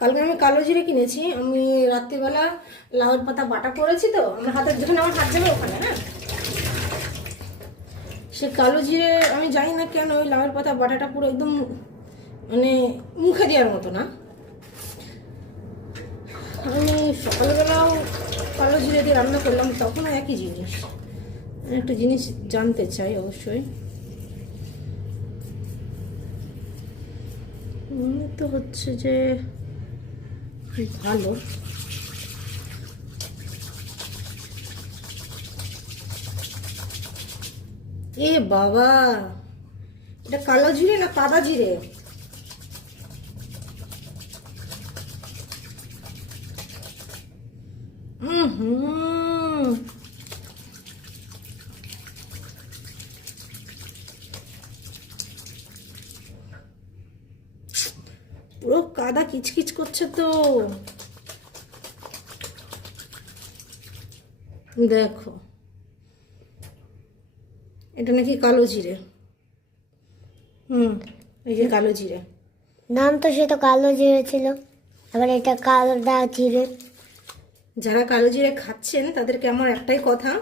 কালকে আমি কালো জিরে কিনেছি। আমি রাত্রিবেলা লাউয়ের পাতা বাটা করেছি, তো আমার হাতের যেখানে আমার হাত যাবে ওখানে, হ্যাঁ, সে কালো জিরে আমি জানি না কেন ওই লাউয়ের পাতা বাটাটা পুরো একদম মানে মুখে দেওয়ার মতো না। আমি সকালবেলাও কালো জিরে দিয়ে রান্না করলাম, তখনও একই জিনিস। একটা জিনিস জানতে চাই অবশ্যই, মনে তো হচ্ছে যে ভালো। এ বাবা, এটা কালো জিরে না কাদা জিরে? হুম, পুরো কাদা কিচকিচ করছে তো। দেখো, এটা নাকি কালো জিরে। এই যে কালো জিরে, নাম তো সে তো কালো জিরে ছিল, আবার এটা কালো জিরে। যারা কালো জিরে খাচ্ছেন তাদেরকে আমার একটাই কথা,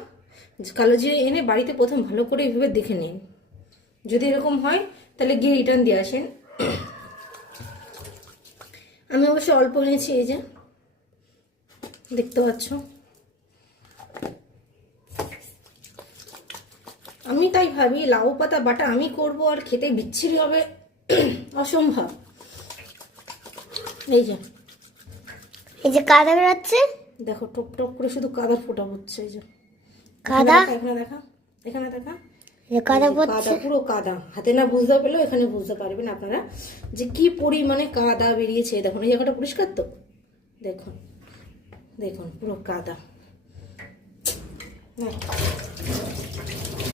যে কালো জিরে এনে বাড়িতে প্রথম ভালো করে এইভাবে দেখে নিন। যদি এরকম হয় তাহলে গিয়ে রিটার্ন দিয়ে আসেন। আমি অবশ্য অল্প এনেছি, এই যে দেখতে পাচ্ছ। আমি তাই ভাবি লাউ পাতা বাটা আমি করব আর খেতে বিচ্ছিরি হবে, অসম্ভব। এই যে কাদা বেরোচ্ছে, দেখো টপ টপ করে শুধু কাদার ফোঁটা হচ্ছে। এই যে কাদা, এখানে দেখা, এখানে দেখা, কাদা কাদা, পুরো কাদা। হাতে না বুঝতে পারলেও এখানে বুঝতে পারবেন আপনারা যে কি পরিমাণে কাদা বেরিয়েছে। দেখুন এই জায়গাটা পরিষ্কার তো, দেখুন দেখুন পুরো কাদা।